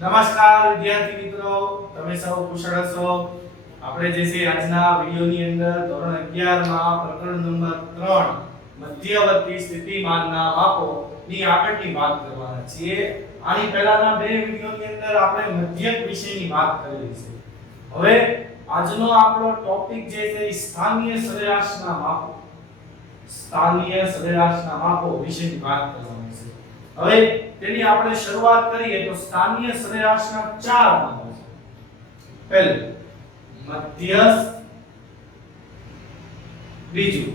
નમસ્કાર વિદ્યાર્થી મિત્રો, તમે સૌ કુશળ હશો. આપણે જે છે આજના વિડિયોની અંદર ધોરણ 11 માં પ્રકરણ નંબર 3 મધ્યવર્તી સ્થિતિમાનના માપો ની આગળની વાત કરવાના છીએ. આની પહેલાના બે વિડિયોની અંદર આપણે મધ્યક વિષયની વાત કરેલી છે. હવે આજનો આપણો ટોપિક જે છે એ સ્થાનીય સરેરાશના માપો. સ્થાનીય સરેરાશના માપો વિશેની વાત કરવાની છે. હવે તેની આપણે શરૂઆત કરીએ તો સ્થાનીય સરેરાશના ચાર માપો છે. પહેલું મધ્યસ્થ, બીજું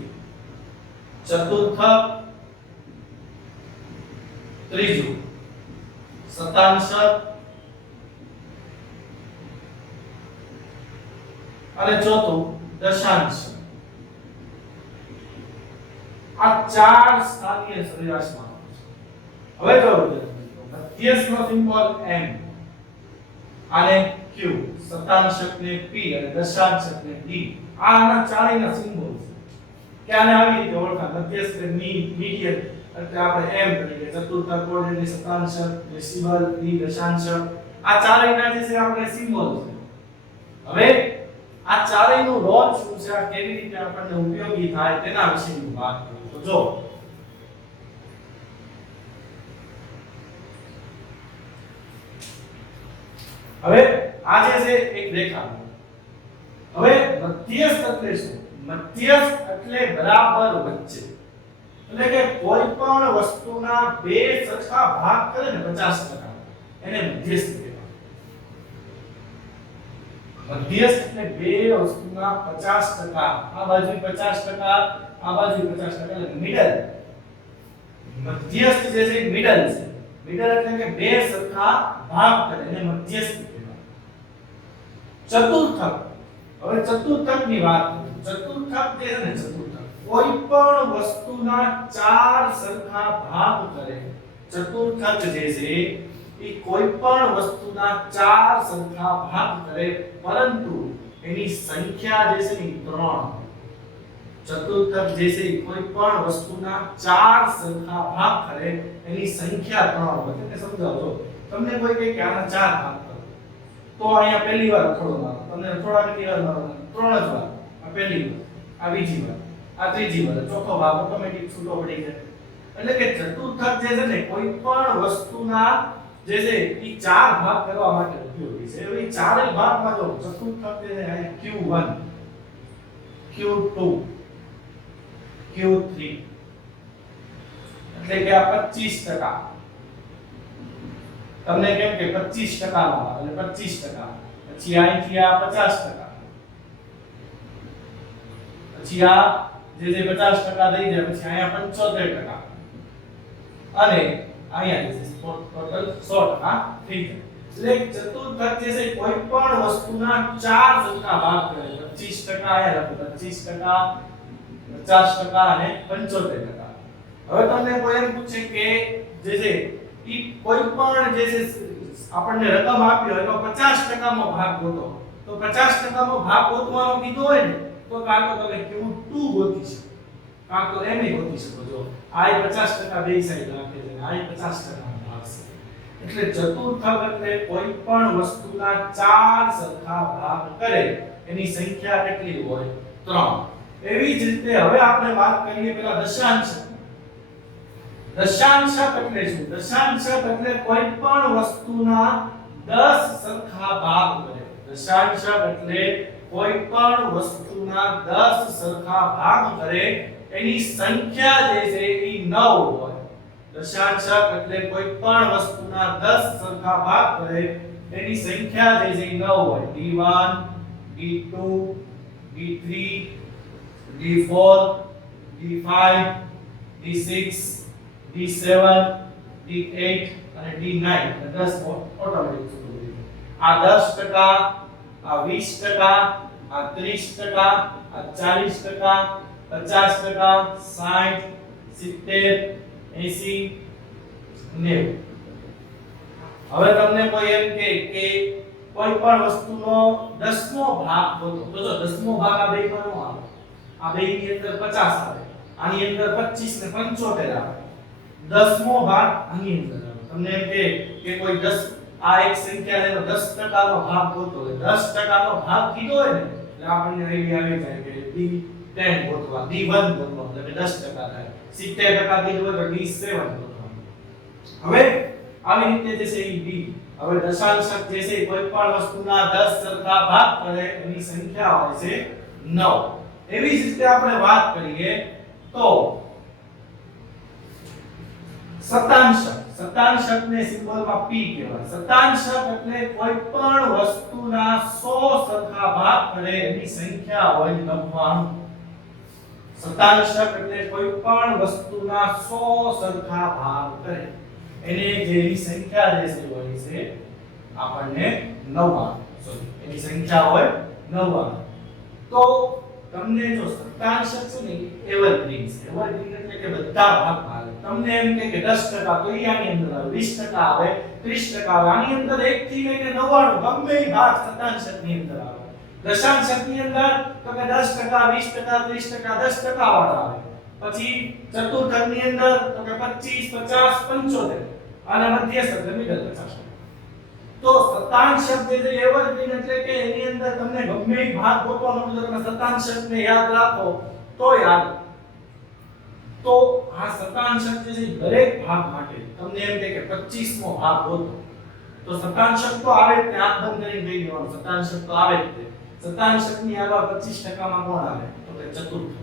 ચતુર્થક, ત્રીજું શતાંશક અને ચોથું દશાંશ. આ ચાર સ્થાનીય સરેરાશ માપો છે. હવે જો મધ્યસ્થનો સિમ્બોલ m, આને q, શતાંશકને p અને દશાંશકને d. આના ચારેયના સિમ્બોલ છે કે આને આવી રીતે ઓળખાય. મધ્યસ્થ મીડિયન એટલે આપણે m તરીકે, ચતુર્થક એટલે શતાંશક, ડેસિમલ, d દશાંશક. આ ચારેયના જે છે આપણે સિમ્બોલ છે. હવે આ ચારેયનું રોલ શું છે, આ કેવી રીતે આપણને ઉપયોગી થાય તેના વિશેની વાત કરીએ. તો જો હવે આ જે છે એક રેખા. હવે મધ્યસ્થ એટલે શું? મધ્યસ્થ એટલે બરાબર વચ્ચે. એટલે કે કોઈ પણ વસ્તુના બે સરખા ભાગ કરે ને 50%, એને મધ્યસ્થ કહેવાય. મધ્યસ્થ એટલે બે વસ્તુના 50%, આ બાજુ 50%, આ બાજુ 50%, એટલે મિડલ. મધ્યસ્થ જે છે મિડલ છે. મિડલ એટલે કે બે સરખા ભાગ કરે એને મધ્યસ્થ કહેવાય. ચતુર્થક. હવે ચતુર્થકની વાત કરીએ. ચતુર્થક જે છે ને, ચતુર્થક કોઈ પણ વસ્તુના ચાર સરખા ભાગ કરે. ચતુર્થક જે છે એ કોઈ પણ વસ્તુના ચાર સરખા ભાગ કરે, પરંતુ એની સંખ્યા જે છે એ 3. ચતુર્થક જે છે એ કોઈ પણ વસ્તુના ચાર સરખા ભાગ કરે, એની સંખ્યા 3 હોય. એટલે સમજાવો, તમને કોઈ કહે કે આના ચાર ભાગ કરો, તો અહીંયા પહેલી વાર થોડો મારો, તમને થોડા કેટલી વાર મારો? 3 જ વાર. આ પહેલી વાર, આ બીજી વાર, આ ત્રીજી વાર, ચોથો ભાગ ઓટોમેટિક છૂટો પડી જાય. એટલે કે ચતુર્થક જે છે ને, કોઈ પણ વસ્તુના જે છે એ ચાર ભાગ કરવા માટે ઉપયોગી છે. એ ચારેય ભાગમાં જો ચતુર્થક જે છે અહીં Q1, Q2, Q3, એટલે કે આ 25%. તમને કેમ કે 25% નો એટલે 25%, પછી અહીંથી આ 50%, પછી આ જે 50% થઈ જાય, પછી અહીંયા 75%, અને અહીંયા જે ટોટલ 100% થઈ જાય. એટલે ચતુર્થક જે છે કોઈ પણ વસ્તુના ચાર સરખા ભાગ કરે. 25% અહીંયા લખો, 25%, 50% અને 75%. હવે તમને કોઈ એમ પૂછે કે જે છે ઈ કોઈ પણ જે છે આપણને રકમ આપી હોય તો 50% માં ભાગ ગોતો. તો 50% માં ભાગ ગોતવાનો કીધો હોય ને, તો કાં તો તમે Q2 ગોતી શકો, કાં તો m ગોતી શકો. જો આ 50% બે સાઈડ રાખે છે, આ 50% નો ભાગ છે. એટલે ચતુર્થક એટલે કોઈ પણ વસ્તુના ચાર સરખા ભાગ કરે, એની સંખ્યા કેટલી હોય? 3. એવી જ રીતે હવે આપણે વાત કરીએ પેલા દશાંશ. દશાંશક એટલે શું? દશાંશક એટલે કોઈ પણ વસ્તુના 10 સરખા ભાગ કરે. દશાંશક એટલે કોઈ પણ વસ્તુના 10 સરખા ભાગ કરે, એની સંખ્યા જે છે એ 9 હોય. દશાંશક એટલે કોઈ પણ વસ્તુના 10 સરખા ભાગ કરે, એની સંખ્યા જે છે એ 9 હોય. D1, D2, D3, D4, D5, D6, D7, D8 અને D9. 10 ઓટોમેટિક છૂટું થઈ જાય. આ 10%, આ 20%, આ 30%, આ 40%, 50%, 60, 70, 80, 90. હવે તમને કોઈ એમ કે કોઈ પણ વસ્તુનો 10મો ભાગ ગોતો. તો જો 10મો ભાગ આ બેમાં નો આવે. આ બેની અંદર 50 આવે, આની અંદર 25 ને 75 આવે. 10મો ભાગ આની અંદર આવે. તમને એમ કે કોઈ 10 આ એક સંખ્યા એનો 10% નો ભાગ ગોતો હોય 10% નો ભાગ કીધો હોય ને એટલે આપણને આઈડિયા આવી જાય કે D10 ગોતવા D1 ગોતવા એટલે કે 10% થાય 70% કીધું હોય તો D7 ગોતવા હવે આવી રીતે જે છે એ D હવે દશાંશક જે છે કોઈ પણ વસ્તુના 10 સરખા ભાગ કરે એની સંખ્યા હોય છે 9 એવી જ રીતે આપણે વાત કરીએ તો શતાંશકને સિમ્બોલમાં p કહેવાય શતાંશક એટલે કોઈ પણ વસ્તુના 100 સરખા ભાગ કરે એની સંખ્યા હોય 99 શતાંશક એટલે કોઈ પણ વસ્તુના 100 સરખા ભાગ કરે એને જેની સંખ્યા જે છે હોય છે આપણને 99 સોરી એની સંખ્યા હોય 99 તો તમને જો શતાંશક છે ને એવરગ્રીન છે એવરગ્રીન એટલે કે બધા ભાગમાં આવે તમને એમ કે 10% તો ઈ આની અંદર આવે 20% આવે 30% આવે આની અંદર 1 થી લઈને 99 ગમે એ ભાગ શતાંશકની અંદર આવે દશાંશકની અંદર તો કે 10% 20% 30% 10% વાળા આવે પછી ચતુર્થકની અંદર તો કે 25 50 75 અને મધ્યસ્થ એટલે મિડલ 50 તો શતાંશક જે છે એવરગ્રીન એટલે કે એની અંદર તમને ગમે એ ભાગ ગોતવાનો એટલે તમે શતાંશકને યાદ રાખો તો યાદ તો આ શતાંશક જે છે દરેક ભાગ માટે તમને એમ કે 25મો ભાગ ગોતો તો શતાંશક તો આવે જ ને આંખ બંધ કરીને કહી દેવાનું શતાંશક તો આવે જ તે શતાંશકની આગળ 25% માં કોણ આવે તો કે ચતુર્થક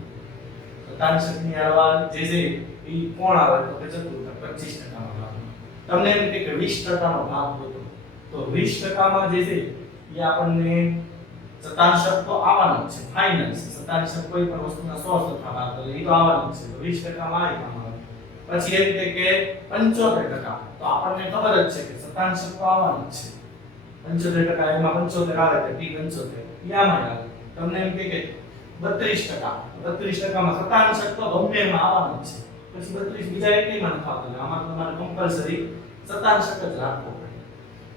શતાંશકની આગળ જે છે એ કોણ આવે તો કે ચતુર્થક 25% માં આવે તમને એમ કે 20% નો ભાગ ગોતો તો 20% માં જે છે એ આપણને શતાંશક તો આવવાનો છે ફાઇનલ શતાંશક કોઈ પણ વસ્તુના 100 સરખા ભાગ કરે એ તો આવવાનો છે તો 20% માં આવે પછી એમ કે 75% તો આપણને ખબર જ છે કે શતાંશક તો આવવાનો જ છે 75% એમાં 75 આવે તો P75 યામાં આવે તમને એમ કે 32% માં શતાંશક તો ગમે એમાં આવવાનો જ છે પછી 32 બીજા એકેયમાં નથી આવતો આમાં તમારે કમ્પલસરી શતાંશક જ રાખવો પડે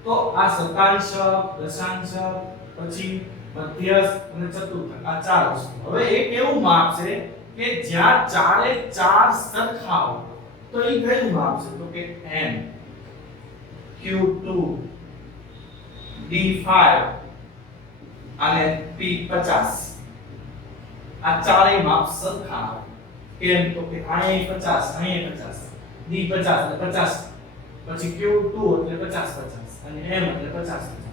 તો આ શતાંશક દશાંશક પછી મધ્યસ્થ અને ચતુર્થક આ ચાર વસ્તુ હવે એક એવું માપ છે કે જ્યાં ચારે ચાર સરખા હોય તો એ કયું માપ છે તો કે m q2 d5 અને p50 આ ચારેય માપ સરખા આવે કેમ તો કે અહીંયા 50 અહીંયા 50 d50 એટલે 50 પછી q2 એટલે 50 અને m એટલે 50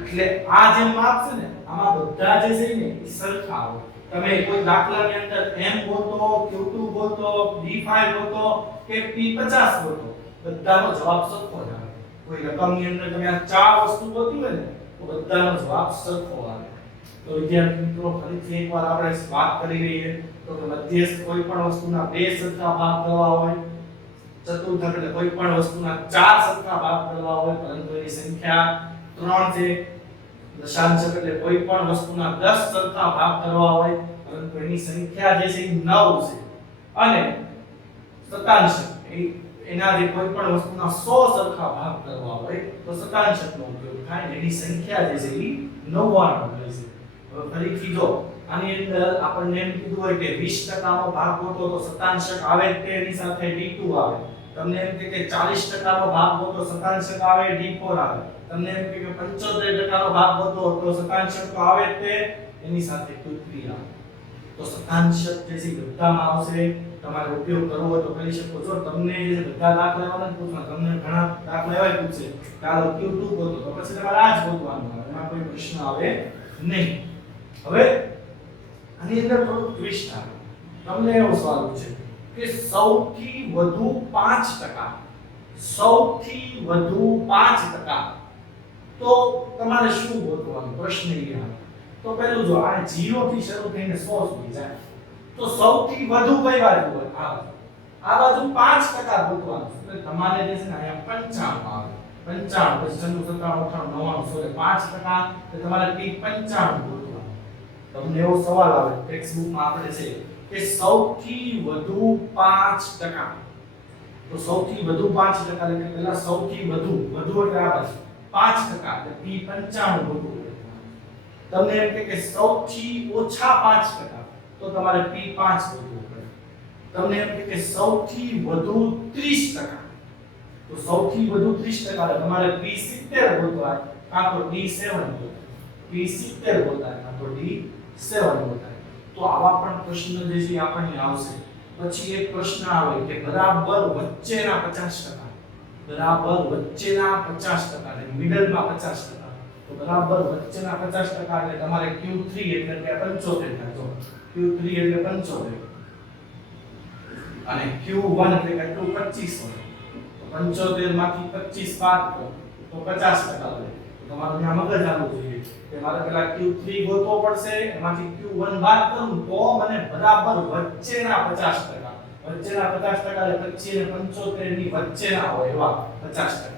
એટલે આ જે માપ છે ને આમાં બધા જે છે ને એ સરખા હોય તમે કોઈ દાખલાની અંદર m ગોતો q2 ગોતો d5 ગોતો કે p50 ગોતો બધાનો જવાબ સરખો જ આવે કોઈ રકમની અંદર તમે આ ચાર વસ્તુ ગોતી હોય ને તો બધાનો જવાબ સરખો આવે તો વિદ્યાર્થી મિત્રો ફરીથી એકવાર આપણે વાત કરી લઈએ તો કે મધ્યસ્થ કોઈ પણ વસ્તુના બે સરખા ભાગ કરવા હોય ચતુર્થક એટલે કોઈ પણ વસ્તુના ચાર સરખા ભાગ કરવા હોય પરંતુ એની સંખ્યા 3 છે દશાંશક એટલે કોઈ પણ વસ્તુના 10 સરખા ભાગ કરવા હોય પરંતુ એની સંખ્યા જે છે એ 9 છે અને શતાંશક એના જે કોઈ પણ વસ્તુના 100 સરખા ભાગ કરવા હોય તો શતાંશકનો ઉપયોગ થાય એની સંખ્યા જે છે એ 99 હોય છે હવે ફરીથી જો આની અંદર આપણને એમ કીધું હોય કે 20% નો ભાગ ગોતો તો શતાંશક આવે તેની સાથે d2 આવે તમને એમ કે 40% નો ભાગ ગોતો શતાંશક આવે d4 આવે તમને એમ કે 75% નો ભાગ ગોતો તો શતાંશક તો આવે તે એની સાથે q3 આવે તો શતાંશક જે છે બધામાં આવશે તમારે ઉપયોગ કરવો હોય તો કરી શકો છો તમને જે બધા દાખલા લેવાના પૂછવા તમને ઘણા દાખલા એવા પૂછે ચાલો q2 ગોતો તો પછી તમારે આ જ ગોતવાનું આવે એમાં કોઈ પ્રશ્ન આવે નહીં હવે આની અંદર થોડું ટ્વિસ્ટ આવે તમને એવો સવાલ પૂછે કે સૌથી વધુ 5% તો તમારે શું ગોતવાનું પ્રશ્ન એ આવે તો પહેલું જો આ 0 થી શરૂ થઈને 100 સુધી જાય તો સૌથી વધુ કઈ બાજુ હોય આ બાજુ 5% ગોતવાનું એટલે તમારે જે છે ને અહીંયા 95 આવે 95 પછી 97 98 99 5% એટલે તમારે P95 ગોતવાનું તમને એવો સવાલ આવે ટેક્સ્ટ બુકમાં આપણે છે કે સૌથી વધુ 5% તો સૌથી વધુ 5% એટલે પહેલા સૌથી વધુ એટલે આ બાજુ 5% એટલે P95 ગોતવું તમને એમ કે સૌથી ઓછા 5% તો તમારે P5 ગોતવું પડે તમને એમ કે સૌથી વધુ 30% તો સૌથી વધુ 30% એટલે તમારે P70 ગોતવા કાં તો D7 ગોતવા. P70 ગોતવા કાં તો D7 ગોતવા. તો આવા પણ પ્રશ્ન જે છે આપણને આવશે. પછી એક પ્રશ્ન આવે કે બરાબર વચ્ચેના 50%, બરાબર વચ્ચેના 50% એટલે મિડલમાં 50%. તો બરાબર વચ્ચેના 50% એટલે તમારે Q3 એટલે કે 75 થાય. જો Q3 એટલે 75 અને Q1 એટલે કેટલું 25 હોય. તો 75 માંથી 25 બાદ કરો તો 50% આવે. તો તમારે ત્યાં મગજ આવવું જોઈએ કે મારે પહેલા Q3 ગોતવો પડશે, એમાંથી Q1 બાદ કરું તો મને બરાબર વચ્ચેના 50%, વચ્ચેના 50% એટલે 25 અને 75 ની વચ્ચેના હોય એવા 50%.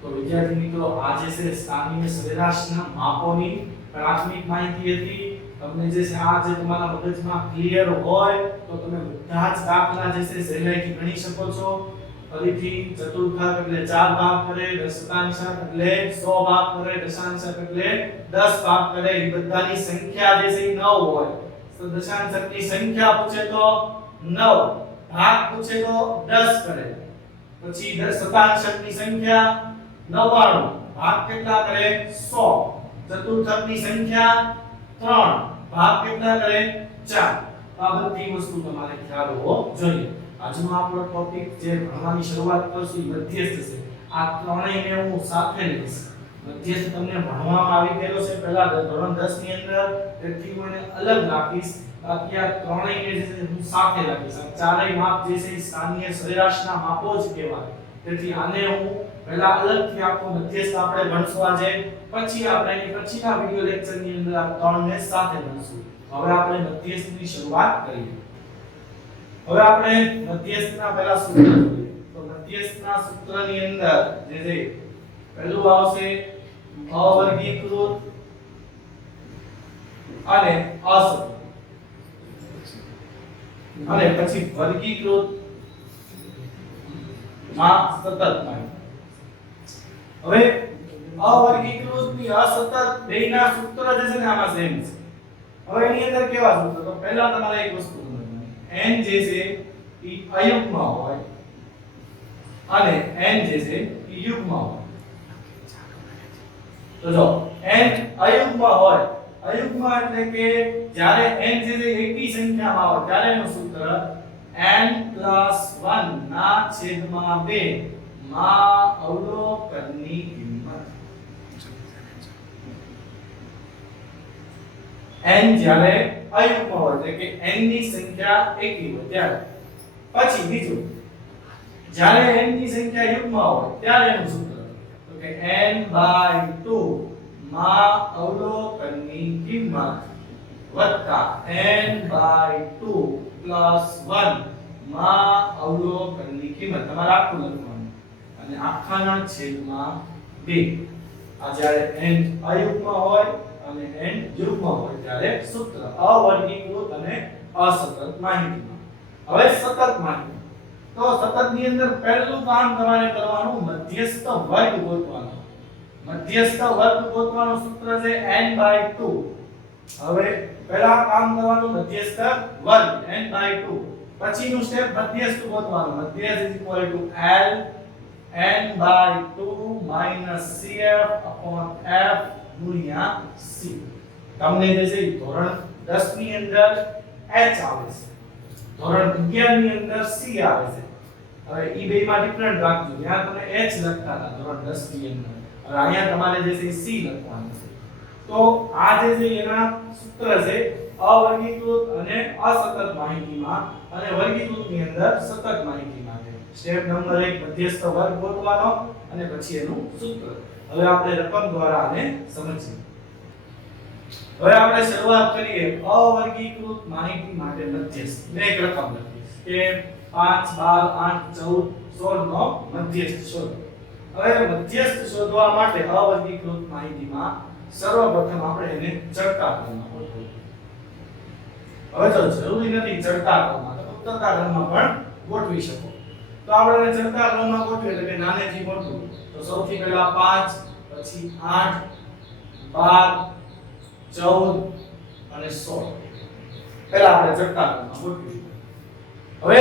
તો વિદ્યાર્થી મિત્રો આ જે છે સ્થાનિય સરેરાશના માપોની પ્રાથમિક માહિતી હતી. તમને જે છે આ જે તમારા મગજમાં ક્લિયર હોય તો તમે બધા જ દાખલા જે છે સહેલાઈથી ગણી શકો છો. ફરીથી ચતુર્થક એટલે 4 ભાગ કરે, દશાંશક એટલે 100 ભાગ કરે, દશાંશક એટલે 10 ભાગ કરે. એ બધાની સંખ્યા જે છે 9 હોય. તો દશાંશકની સંખ્યા પૂછે તો 9, ભાગ પૂછે તો 10 કરે. પછી શતાંશકની સંખ્યા 99, ભાગ કેટલા કરે 100. ચતુર્થકની સંખ્યા 3, ભાગ કેટલા કરે 4. આ બધી વસ્તુ તમારે ખ્યાલ હોવો જોઈએ. આજનો આપણો ટોપિક જે ભણવાની શરૂઆત કરશું એ મધ્યસ્થ છે. આ ત્રણેયને હું સાથે લઈશ. મધ્યસ્થ તમને ભણવામાં આવી ગયેલો છે પહેલા ધોરણ 10 ની અંદર, તેથી હું એને અલગ રાખીશ. બાકી આ ત્રણેયને જે છે હું સાથે રાખીશ. આ ચારેય માપ જે છે એ સ્થાનિય સરેરાશના માપો જ કહેવાય. તેથી આને હું પહેલા અલગથી આખો મધ્યસ્થ આપણે ભણશું આજે. પછી આપણે એની પછીના વિડિયો લેક્ચરની અંદર આ ત્રણને સાથે ભણશું. હવે આપણે મધ્યસ્થની શરૂઆત કરીએ. હવે આપણે મધ્યસ્થના પહેલા સૂત્ર જોઈએ. તો મધ્યસ્થના સૂત્રની અંદર જે છે પહેલું આવશે અવર્ગીકૃત અને અસતત, અને પછી વર્ગીકૃત માં સતત માહિતી. હવે અવર્ગીકૃત ની અસતત બેયના સૂત્ર જે છે ને આમાં સેમ છે. હવે એની અંદર કેવા સૂત્ર? તો પહેલા તમારે એક વસ્તુ n જે છે એ અયુગ્મ હોય અને n જે છે એ યુગ્મ હોય. તો જો n અયુગ્મ હોય, અયુગ્મ એટલે કે જ્યારે n જે છે એકી સંખ્યામાં હોય ત્યારે એનું સૂત્ર n+1 ના છેદમાં 2 માં અવલોકનની કિંમત. n જ્યારે અયુગ્મ હોય એટલે કે n ની સંખ્યા એકી હોય ત્યારે. પછી બીજું જ્યારે n ની સંખ્યા યુગ્મ હોય ત્યારે એનું સૂત્ર તો કે n/2 માં અવલોકનની કિંમત વત્તા n/2 + 1 માં અવલોકનની કિંમત. તમારે આખું લખવાનું અને આખાના છેદમાં 2. આ જ્યારે n અયુગ્મ હોય અને n યુગ્મ હોય ત્યારે સૂત્ર અવર્ગીકૃત અને અસતત માહિતીમાં. હવે સતત માહિતી. તો સતત ની અંદર પહેલું કામ તમારે કરવાનું મધ્યસ્થ વર્ગ ગોતવાનો. મધ્યસ્થ વર્ગ ગોતવાનું સૂત્ર છે n/2. હવે પહેલા કામ કરવાનું મધ્યસ્થ વર્ગ n/2. પછીનું સ્ટેપ મધ્યસ્થ ગોતવાનું. મધ્યસ્થ = L n/2 - CF/F ગુણ્યા C. તમને જે છે ધોરણ 10 ની અંદર H આવે છે, ધોરણ 11 ની અંદર C આવે છે. હવે ઈ બેમાં ડિફરન્ટ રાખજો. ત્યાં તમે H લખતા હતા ધોરણ 10 ની અંદર, હવે અહીંયા તમારે જે છે C લખવાનું છે. તો આ જે છે એના સૂત્ર છે અવર્ગીકૃત અને અસતત માહિતીમાં, અને વર્ગીકૃત ની અંદર સતત માહિતીમાં છે. સ્ટેપ નંબર 1 મધ્યસ્થ વર્ગ ગોતવાનો અને પછી એનું સૂત્ર. હવે આપણે રકમ દ્વારા આને સમજીએ. હવે આપણે શરૂઆત કરીએ અવર્ગીકૃત માહિતી માટે મધ્યસ્થ. મેં એક રકમ લખી કે 5, 12, 8, 14, 16 નો મધ્યસ્થ શોધો. હવે મધ્યસ્થ શોધવા માટે અવર્ગીકૃત માહિતીમાં સર્વપ્રથમ આપણે એને ચડતા ક્રમમાં ગોઠવવું. હવે તો જરૂરી નથી ચડતા ક્રમમાં, તો ઉતરતા ક્રમમાં પણ ગોઠવી શકો. તો આપણે એને ચડતા ક્રમમાં ગોઠવીએ એટલે કે નાનેથી મોટું. તો સૌથી પહેલા 5, પછી 8, 12, 14 અને 16. પહેલા આપણે ચડતા ક્રમમાં ગોઠવીએ. હવે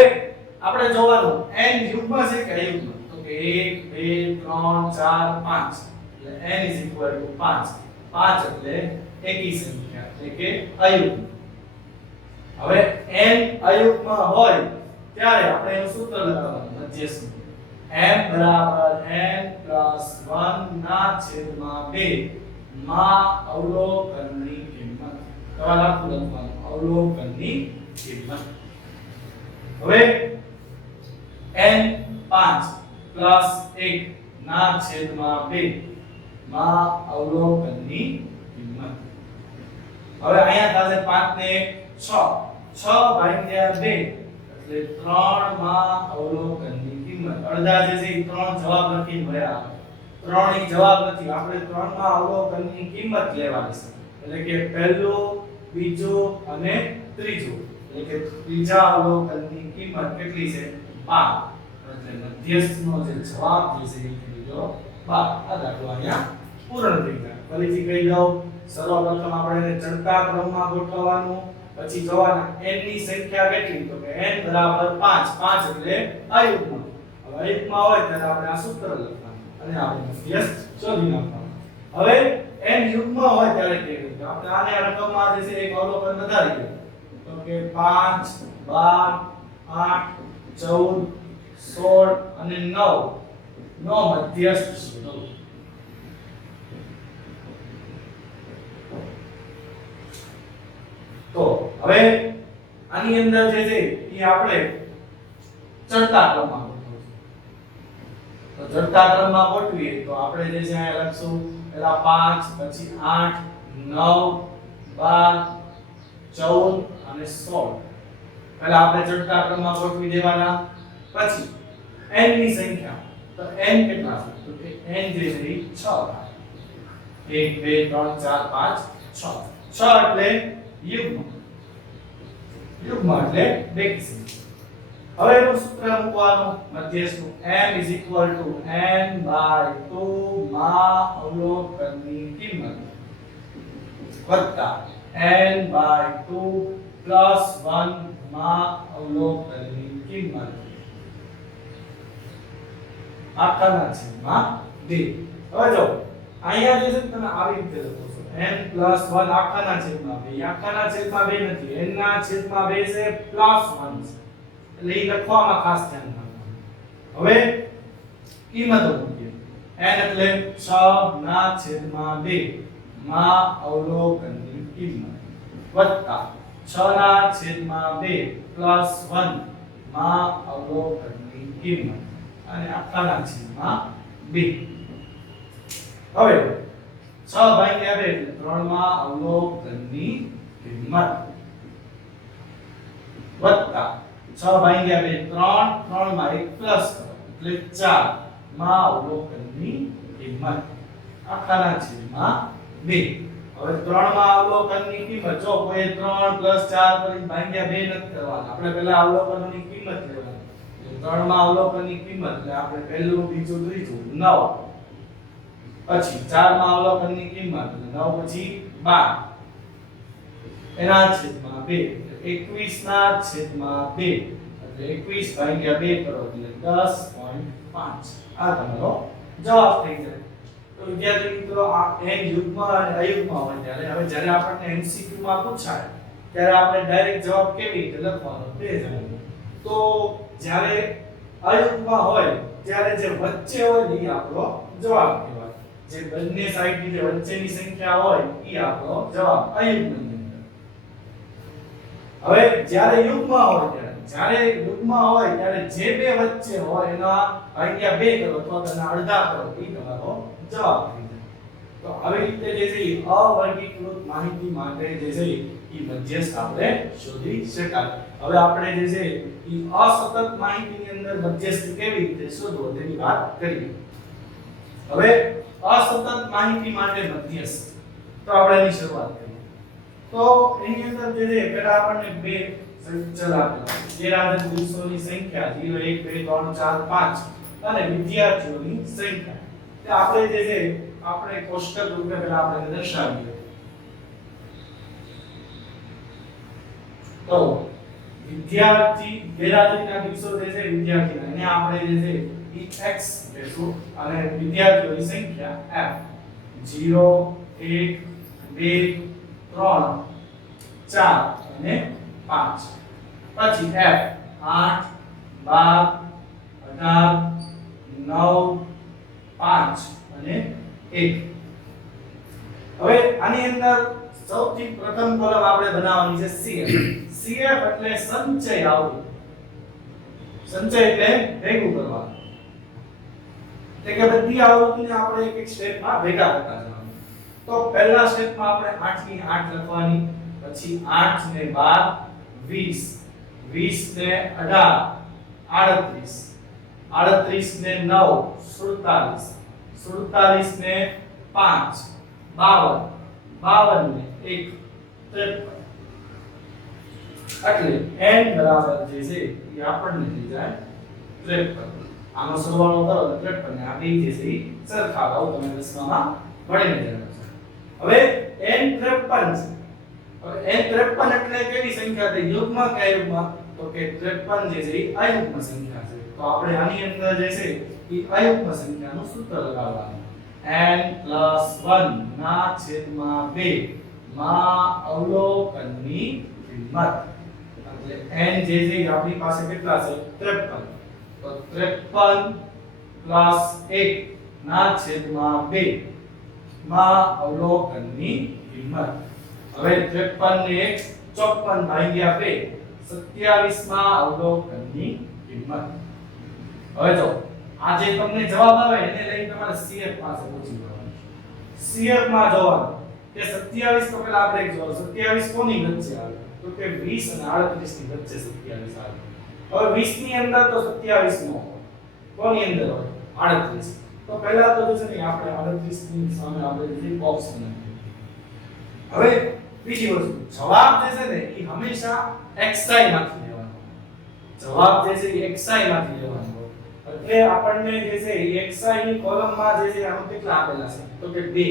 આપણે જોવાનું n યુગ્મ છે કે અયુગ્મ. તો કે 1 2 3 4 5 એટલે n 5 5 એટલે એકી સંખ્યા એટલે કે અયુગ્મ હવે n અયુગ્મ હોય ત્યારે આપણે એનું સૂત્ર લગાવવાનું મધ્યસ્થ m બરાબર n + 1 ના છેદમાં 2 માં અવલોકનની કિંમત કવા લખવાનું અવલોકનની કિંમત હવે n 5 + 1 ના છેદમાં 2 માં અવલોકનની કિંમત હવે અહીંયા થશે 5 ને 6 6 ભાગ્યા 2 એટલે 3 માં અવલોકનની કિંમત અડધા જે છે એ 3 જવાબ લખી ભર્યા 3 એક જવાબ નથી આપણે 3 માં અવલોકનની કિંમત લેવાની છે એટલે કે પહેલો બીજો અને ત્રીજો એટલે કે ત્રીજા અવલોકનની કિંમત કેટલી છે 12 એટલે મધ્યસ્થનો જે જવાબ જે છે એ ત્રીજો 12 આ દાખલો અહીંયા પૂર્ણ થઈ જાય ફરીથી કહી દઉં સર્વપ્રથમ આપણે એને ચડતા ક્રમમાં ગોઠવવાનું પછી જોવાના n ની સંખ્યા કેટલી તો કે n બરાબર 5 5 એટલે અયુગ્મ હવે અયુગ્મ હોય ત્યારે આપણે આ સૂત્ર લખવાનું અને આપણે મધ્યસ્થ શોધી નાખવાનું હવે n યુગ્મ હોય ત્યારે કેવી રીતે આપણે આને રકમમાં જે છે એક અવલોકન વધારી દઈએ તો કે 5 12 8 14 16 અને 9 નો મધ્યસ્થ શોધો તો હવે આની અંદર જે છે એ આપણે ચડતા ક્રમમાં ગોઠવશું તો ચડતા ક્રમમાં ગોઠવીએ તો આપણે જે છે અહીંયા લખશું પહેલા 5 પછી 8 9 12 14 અને 16 પહેલા આપણે ચડતા ક્રમમાં ગોઠવી દેવાના પછી n ની સંખ્યા તો n કેટલા છે તો કે n જે છે 6 1 2 3 4 5 6 6 એટલે યુગ્મ યુગ્મ એટલે બેકી સંખ્યા હવે એનું સૂત્ર મૂકવાનું મધ્યસ્થનું m n/2 માં અવલોકનની કિંમત વત્તા n/2 + 1 માં અવલોકનની કિંમત આખાના છેદમાં 2 હવે જો અહીંયા જે છે તમે આવી રીતે લખો છો n + 1 આખાના છેદમાં 2 આખાના છેદમાં 2 નથી n ના છેદમાં 2 છે +1 છે એટલે એ લખવામાં ખાસ ધ્યાન રાખવાનું હવે કિંમતો મૂકીએ n એટલે 6 ના છેદમાં 2 માં અવલોકનની કિંમત વત્તા 6 ના છેદમાં 2 + 1 માં અવલોકનની કિંમત અને આખાના છેદમાં 2 હવે 6 ભાગ્યા 2 એટલે 3 માં અવલોકનની કિંમત વત્તા 6 ભાગ્યા 2 3 3 માં 1 પ્લસ કરો એટલે 4 માં અવલોકનની કિંમત આખાના છેદમાં 2 હવે 3 માં અવલોકનની કિંમત જો કોઈ 3 + 4 કરીને ભાગ્યા 2 નથી કરવાના આપણે પહેલા અવલોકનની કિંમત લેવાની 3 માં અવલોકનની કિંમત એટલે આપણે પહેલું બીજું ત્રીજું 9 પછી 4 માં અવલોકનની કિંમત એટલે 9 પછી 12 એના છેદમાં 2 21 ના છેદમાં 2 એટલે 21 ભાગ્યા 2 કરો એટલે 10.5 આ તમારો જવાબ થઈ જાય તો વિદ્યાર્થી મિત્રો આ n યુગ્મ અને અયુગ્મ હોય ત્યારે હવે જ્યારે આપણને MCQ માં પૂછાય ત્યારે આપણે ડાયરેક્ટ જવાબ કેવી રીતે લખવાનો તે જાણીએ તો જ્યારે અયુગ્મ હોય ત્યારે જે વચ્ચે હોય એ આપણો જવાબ કહેવાય જે બંને સાઈડની જે વચ્ચેની સંખ્યા હોય એ આપણો જવાબ અયુગ્મની અંદર હવે જ્યારે યુગ્મ હોય ત્યારે જે બે વચ્ચે હોય એના ભાગ્યા 2 કરો અથવા તેના અડધા કરો એ તમારો જવાબ થઈ જાય તો આવી રીતે જે છે અવર્ગીકૃત માહિતી માટે જે છે એ મધ્યસ્થ આપણે શોધી શકાય હવે આપણે જે છે એ અસતત માહિતીની અંદર મધ્યસ્થ કેવી રીતે શોધવો તેની વાત કરીએ હવે અસતત માહિતી માટે મધ્યસ્થ તો આપણે એની શરૂઆત કરીએ તો એની અંદર જે છે પહેલા આપણને બે ચલ આપેલા ગેરહાજર દિવસોની સંખ્યા 0 1 2 3 4 5 અને વિદ્યાર્થીઓની સંખ્યા તે આપણે જે છે આપણે કોષ્ટક રૂપે પહેલા આપણે દર્શાવીએ તો વિદ્યાર્થી ગેરહાજરીના દિવસો જે છે વિદ્યાર્થીના એને આપણે જે છે x લેશું અને વિદ્યાર્થીઓની સંખ્યા f 0 1 2 3 4 અને 5 પછી f 8 12 18 9 5 અને 1 હવે આની અંદર સૌથી પ્રથમ કોલમ આપણે બનાવવાની છે CF CF એટલે સંચય આવૃત્તિ સંચય એટલે ભેગું કરવાનું એટલે કે બધી આવૃત્તિને આપણે એક એક સ્ટેપમાં ભેગા કરતા જવાનું તો પહેલા સ્ટેપમાં આપણે 8 ની 8 લખવાની પછી 8 ને 12 20 ને 18 38 ને 9 47 47 ને 5 52 52 ને 1 53 એટલે n બરાબર જે છે એ આપણને થઈ જાય 53 આનો સરવાળો કરો તો 53 ને આ બે જે છે એ સરખા ભાવ તમે દસમામાં ભણીને જણાવશો હવે n 53 છે હવે n 53 એટલે કેવી સંખ્યા થઈ યુગ્મ કે અયુગ્મ તો કે 53 જે છે એ અયુગ્મ સંખ્યા છે તો આપણે આની અંદર જે છે એ અયુગ્મ સંખ્યાનું સૂત્ર લગાવવાનું n + 1 ના છેદમાં 2 માં અવલોકનની કિંમત એટલે n જે છે આપણી પાસે કેટલા છે 53 તો 53 + 1 ના છેદમાં 2 માં અવલોકનની કિંમત હવે 53 ને 1 54 ભાગ્યા 2 27 માં અવલોકનની કિંમત હવે જો આ જે તમને જવાબ આવે એને લઈને તમારે CF પાસે પૂછી લેવાનું CF માં જવાબ કે 27 તો પેલા આપણે જો 27 કોની વચ્ચે આવે તો કે 20 અને 38 ની વચ્ચે 27 આવે હવે 20 ની અંદર તો 27 નો કોની અંદર હોય 38 તો પહેલા તો છે ને આપણે 38 ની સામે આપણે જે બોક્સ બનાવીએ હવે બીજી વસ્તુ જવાબ જે છે ને એ હંમેશા xi માંથી લેવાનો જવાબ જે છે એ xi માંથી લેવાનો એટલે આપણને જે છે એ xi ની કોલમમાં જે છે આમાં કેટલા આપેલા છે તો કે 2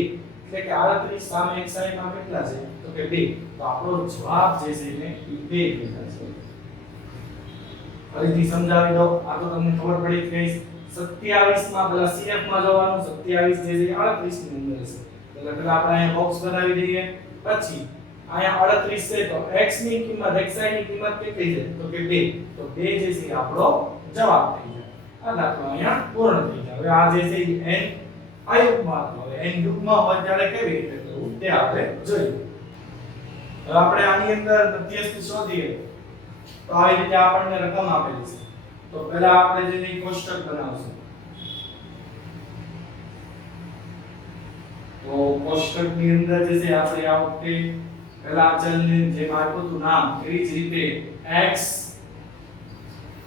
એટલે કે 38 સામે xi માં કેટલા છે તો કે 2 તો આપણો જવાબ જે છે ને એ 2 થઈ જશે ફરીથી સમજાવી દો આ તો તમને ખબર પડી ગઈ 27 માં પેલા CF માં જવાનું 27 જે છે 38 ની અંદર છે એટલે પેલા આપણે અહીંયા બોક્સ બનાવી દઈએ પછી અહીંયા 38 છે તો x ની કિંમત xi ની કિંમત કેટલી છે તો કે 2 તો 2 જે છે આપણો જવાબ થઈ જાય આ દાખલો અહીંયા પૂર્ણ થઈ જાય હવે આ જે છે n અયુગ્મમાં હોય n યુગ્મમાં હોય ત્યારે કેવી રીતે કરવું તે આપણે જોઈએ હવે આપણે આની અંદર મધ્યસ્થ શોધીએ તો આવી રીતે આપણને રકમ આપેલી છે તો પહેલા આપણે જેની કોષ્ટક બનાવશું તો કોષ્ટકની અંદર જે છે આપણે આ વખતે પહેલા ચલને જે આપ્યું હતું નામ એવી જ રીતે x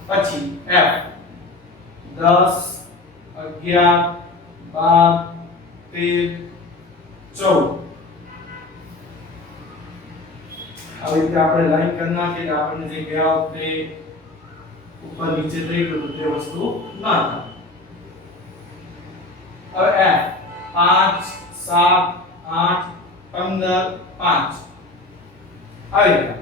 પછી f 10 11 12 13 14 આવી રીતે આપણે લાઈન કરી નાખીએ કે આપણને જે ગયા વખતે ઉપર નીચે થઈ ગયું તે વસ્તુ ના થાય હવે f 5 7 8 15 5 આવી રીતે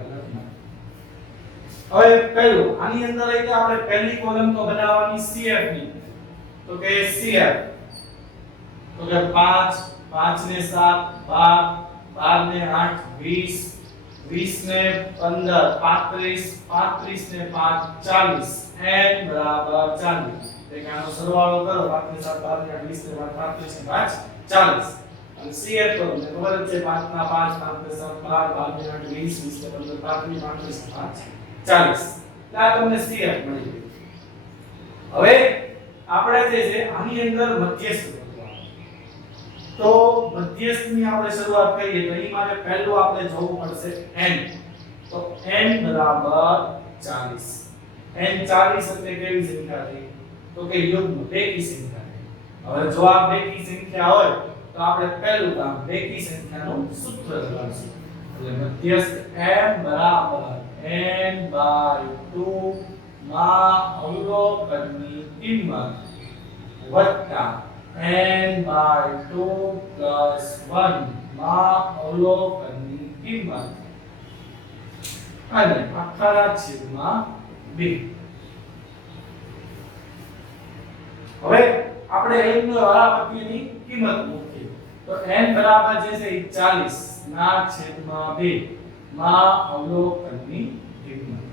હવે પહેલું આની અંદર એટલે આપણે પહેલી કોલમ તો બનાવવાની CF ની તો કે CF તો કે 5 5 ને 7 12 12 ને 8 20 20 ને 15 35 35 ને 5 40 n બરાબર 40 એટલે કે આનો સરવાળો કરો 5 ને 7 12 ને 8 20 ને 35 ને 5 40 અને CF તો તમને ખબર જ છે 5 ના 5 5 ને 7 12 12 ને 8 20 20 ને 15 35 35 ને 5 40 આ તમને CF મળી ગયું હવે આપણે જે છે આની અંદર મધ્યસ્થ તો મધ્યસ્થની આપણે શરૂઆત કરીએ તો અહીં માટે પહેલું આપણે જોવું પડશે n તો n બરાબર 40 n 40 એટલે કેવી સંખ્યા થઈ તો કે યુગ્મ બેકી સંખ્યા થઈ હવે જો આ બેકી સંખ્યા હોય તો આપણે પહેલું કામ બેકી સંખ્યાનું સૂત્ર લગાવશું એટલે મધ્યસ્થ m બરાબર n/2 માં અવલોકનની કિંમત વત્તા n/2 + 1 માં અવલોકનની કિંમત અને આખા છેદમાં 2 હવે આપણે n નો વારાફરતીની કિંમત મૂકીએ તો n બરાબર જે છે 40 ના છેદમાં 2 માં અવલોકનની કિંમત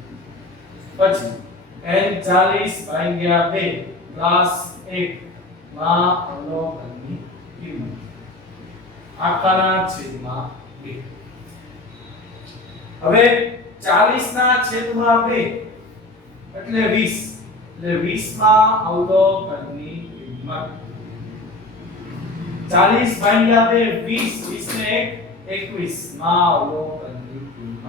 પછી n 40 ભાગ્યા 2 પ્લસ 1 માં અવલોકનની કિંમત આખાના છેદમાં 2 હવે 40 ના છેદમાં 2 એટલે 20 એટલે 20 માં અવલોકનની કિંમત 40 ભાગ્યા 2 20 20 ને 21 માં અવલોકનની કિંમત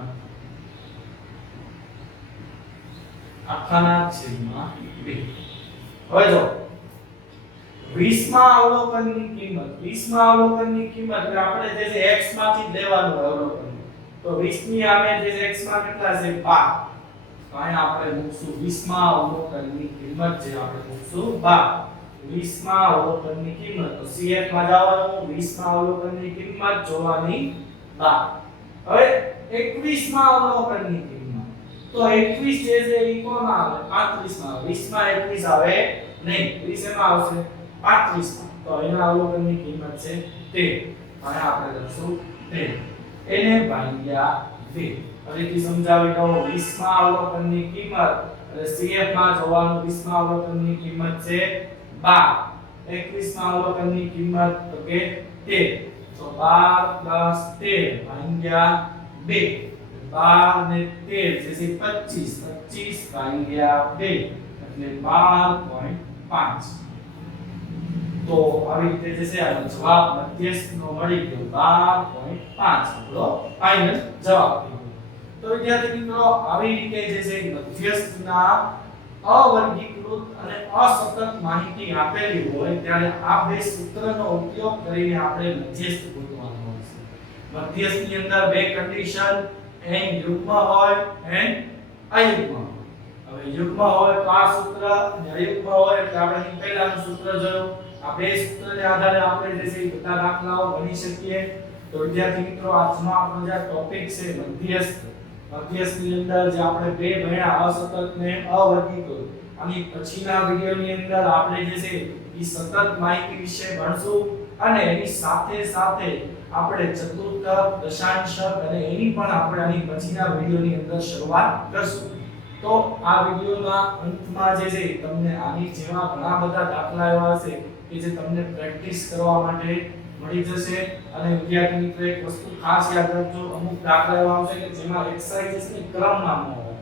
આખાના છેદમાં 2 હવે જો 20 માં અવલોકનની કિંમત 20 માં અવલોકનની કિંમત એટલે આપણે જે છે x માંથી લેવાનું હોય અવલોકન તો 20 ની સામે જે x માં કેટલા છે 12 તો અહીંયા આપણે મૂકશું 20 માં અવલોકનની કિંમત જે આપણે મૂકશું 12 20 માં અવલોકનની કિંમત તો CF માં જવાનું 20 માં અવલોકનની કિંમત જોવાની 12 હવે 21 માં અવલોકનની કિંમત તો 21 જે છે ઈ કોણ આવે 35 માં 20 માં 21 આવે નહીં 20 એમાં આવશે 35 માં તો એના અવલોકનની કિંમત છે 13 અને આપણે લખશું 13 એને ભાગ્યા 2 ફરીથી સમજાવી દઉં 20 માં અવલોકનની કિંમત એટલે CF માં જોવાનું 20 માં અવલોકનની કિંમત છે 12 21 માં અવલોકનની કિંમત તો કે 13 તો 12 13 ભાગ્યા 2 12 ને 13 જે છે 25 25 ભાગ્યા 2 એટલે 12.5 તો આવી રીતે જે છે આનો જવાબ મધ્યસ્થનો મળી ગયો 12.5 આપણો ફાઇનલ જવાબ થયો તો વિદ્યાર્થી મિત્રો આવી રીતે જે છે મધ્યસ્થના અવર્ગીકૃત અને અસતત માહિતી આપેલી હોય ત્યારે આ બે સૂત્રનો ઉપયોગ કરીને આપણે મધ્યસ્થ ગોતવાનો હોય છે મધ્યસ્થની અંદર બે કન્ડિશન n યુગ્મ હોય n અયુગ્મ હવે યુગ્મ હોય તો આ સૂત્ર અને અયુગ્મ હોય એટલે આપણે અહીં પહેલાનું સૂત્ર જોયું આ બે સૂત્રને આધારે આપણે જે છે બધા દાખલાઓ ગણી શકીએ તો વિદ્યાર્થી મિત્રો આજનો આપણો જે ટોપિક છે મધ્યસ્થની અંદર જે આપણે બે ભણ્યા અસતત ને અવર્ગીકૃત આની પછીના વિડિયોની અંદર આપણે જે છે એ સતત માહિતી વિશે ભણશું અને એની સાથે સાથે આપણે ચતુર્થક દશાંશક અને એની પણ આપણે આની પછીના વિડિયોની અંદર શરૂઆત કરશું તો આ વિડિયોના અંતમાં જે છે તમને આની જેવા ઘણા બધા દાખલા એવા હશે કે જે તમને પ્રેક્ટિસ કરવા માટે મળી જશે અને વિદ્યાર્થી મિત્રો એક વસ્તુ ખાસ યાદ રાખજો અમુક દાખલા એવા આવશે કે જેમાં એક્સરસાઇઝની ક્રમમાં ન હોય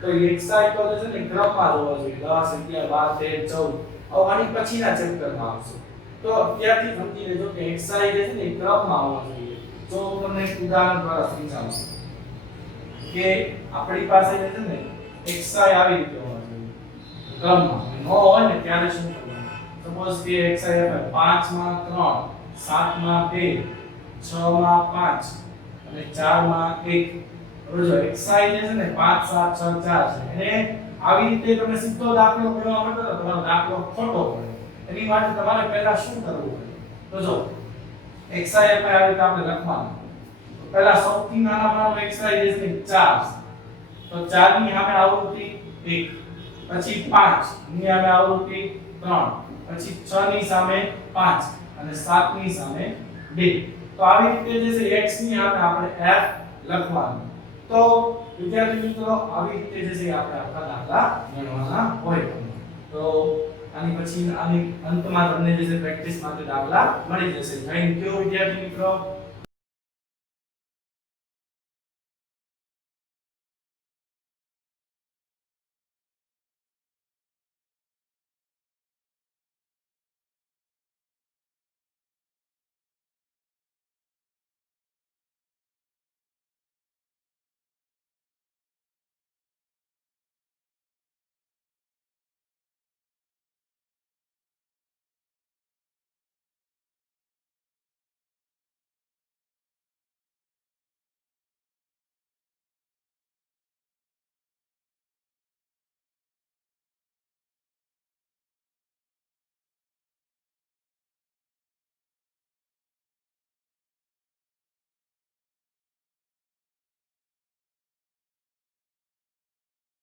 તો એક્સરસાઇઝ તો છે ને ક્રમમાં હોવા જોઈએ 10 11 12 13 14 આની પછીના ચેપ્ટરમાં આવશે તો અત્યારથી સમજી લેજો કે એક્સરસાઇઝ છે ને ક્રમમાં હોવા જોઈએ તો તમને એક ઉદાહરણ દ્વારા સમજાવું કે આપણી પાસે છે ને એક્સરસાઇઝ આવી રીતે હોવા જોઈએ ક્રમમાં ન હોય ને ત્યારે શું કરવાનું સપોઝ કે એક્સરસાઇઝ 5 માં 3 7 માં 2 6 માં 5 અને 4 માં 1 હવે જો એક્સરસાઇઝ છે ને 5 7 6 4 છે એને આવી રીતે તમે સીધો દાખલો ગણવા માંડો તો તમારો દાખલો ખોટો પડે એની માટે તમારે પહેલા શું કરવું પડે તો જો એક્સરસાઇઝ પર આવી રીતે આપણે લખવાનું તો પહેલા સૌથી નાનામાં એક્સરસાઇઝ છે 4 તો 4 ની સામે આવૃત્તિ 1 પછી 5 ની સામે આવૃત્તિ 3 પછી 6 ની સામે 5 અને 7 ની સામે 2 તો આવી રીતે જે છે x ની સામે આપણે f લખવાનું તો વિદ્યાર્થી મિત્રો આવી રીતે જે છે આપણે આખા દાખલા ગણવાના હોય તો આની પછી આની અંતમાં તમને જે છે પ્રેક્ટિસ માટે દાખલા મળી જશે થેન્ક યુ વિદ્યાર્થી મિત્રો